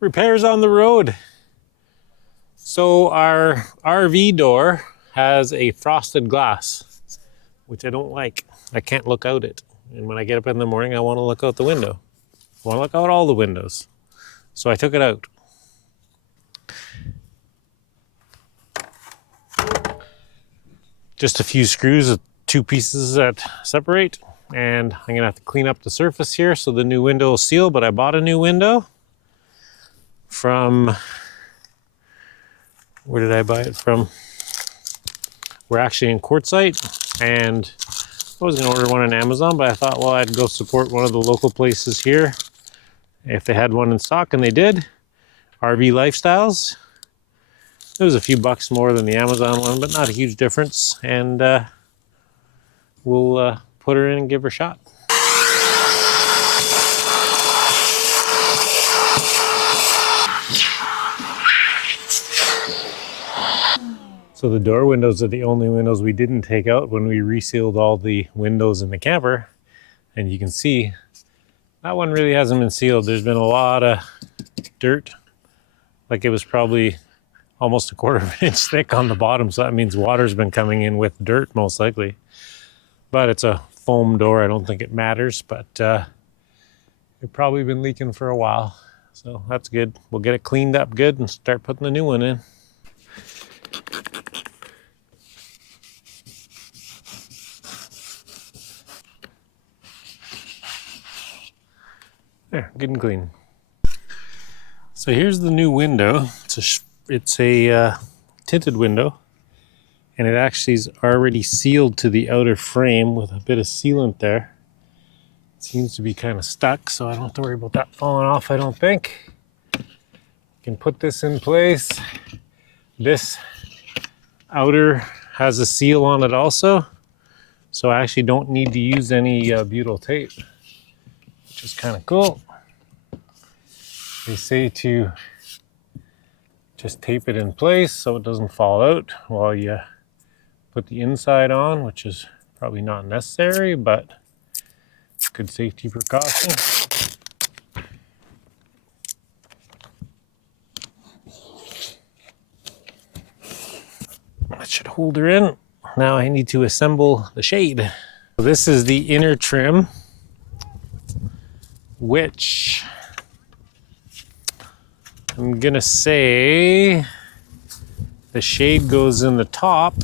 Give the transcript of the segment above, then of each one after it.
Repairs on the road. So our RV door has a frosted glass, which I don't like. I can't look out it. And when I get up in the morning, I want to look out the window. I want to look out all the windows. So I took it out. Just a few screws, 2 pieces that separate. And I'm gonna have to clean up the surface here so the new window will seal, but I bought a new window from, where did I buy it from? We're actually in Quartzsite, and I was gonna order one on Amazon, but I thought, well, I'd go support one of the local places here if they had one in stock, and they did. RV Lifestyles. It was a few bucks more than the Amazon one, but not a huge difference, and we'll put her in and give her a shot. So the door windows are the only windows we didn't take out when we resealed all the windows in the camper. And you can see that one really hasn't been sealed. There's been a lot of dirt. Like it was probably almost 1/4 inch thick on the bottom. So that means water's been coming in with dirt most likely. But it's a foam door. I don't think it matters, but it's probably been leaking for a while. So that's good. We'll get it cleaned up good and start putting the new one in. There, good and clean. So here's the new window. It's a tinted window, and it actually is already sealed to the outer frame with a bit of sealant there. It seems to be kind of stuck, so I don't have to worry about that falling off, I don't think. I can put this in place. This outer has a seal on it also, so I actually don't need to use any butyl tape, which is kind of cool. They say to just tape it in place so it doesn't fall out while you put the inside on, which is probably not necessary, but good safety precaution. That should hold her in. Now I need to assemble the shade. So this is the inner trim, which I'm gonna say the shade goes in the top.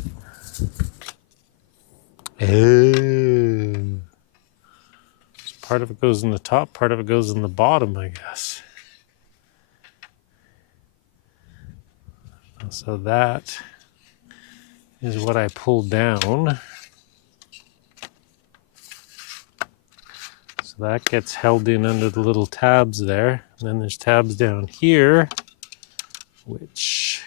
Oh. So part of it goes in the top, part of it goes in the bottom, I guess. So that is what I pulled down. So that gets held in under the little tabs there. And then there's tabs down here, which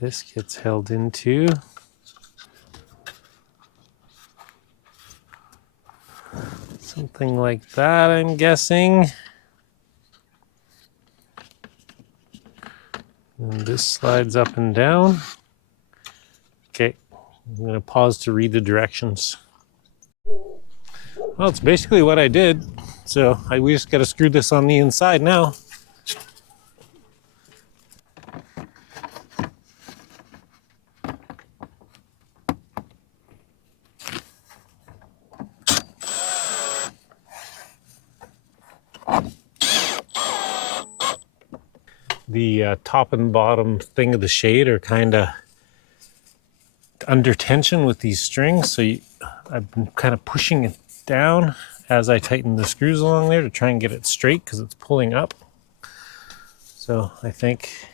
this gets held into. Something like that, I'm guessing. And this slides up and down. Okay, I'm going to pause to read the directions. Well, it's basically what I did. So we just got to screw this on the inside now. The top and bottom thing of the shade are kind of under tension with these strings, so I've been kind of pushing it down as I tighten the screws along there to try and get it straight because it's pulling up. So I think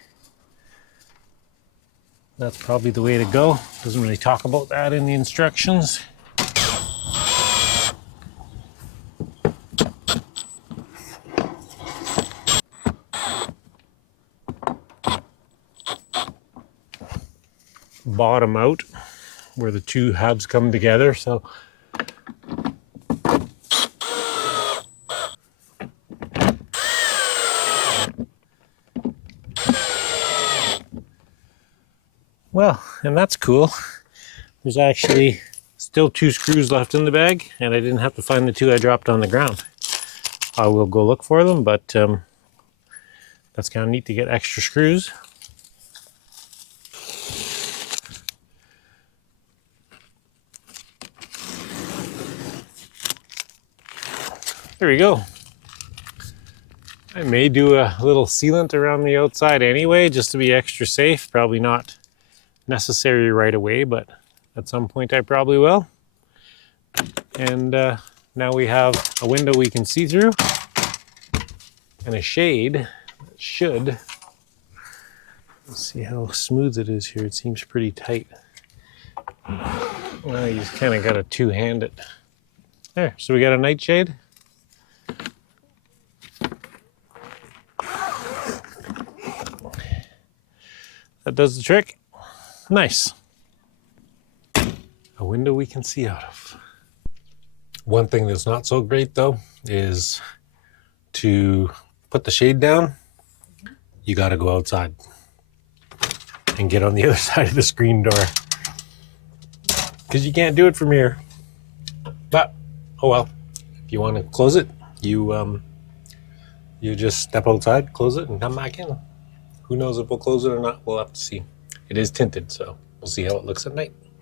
that's probably the way to go. Doesn't really talk about that in the instructions. Bottom out where the two hubs come together. So well, and that's cool. There's actually still 2 screws left in the bag, and I didn't have to find the 2 I dropped on the ground. I will go look for them, but That's kind of neat to get extra screws. There we go. I may do a little sealant around the outside anyway, just to be extra safe. Probably not necessary right away, but at some point I probably will. And now we have a window we can see through and a shade that should, let's see how smooth it is here. It seems pretty tight. Well, you just kind of got to two-hand it. There, so we got a nightshade. That does the trick. Nice. A window we can see out of. One thing that's not so great though is to put the shade down, you got to go outside and get on the other side of the screen door because you can't do it from here. But oh well, if you want to close it, you just step outside, close it, and come back in. Who knows if we'll close it or not? We'll have to see. It is tinted, so we'll see how it looks at night.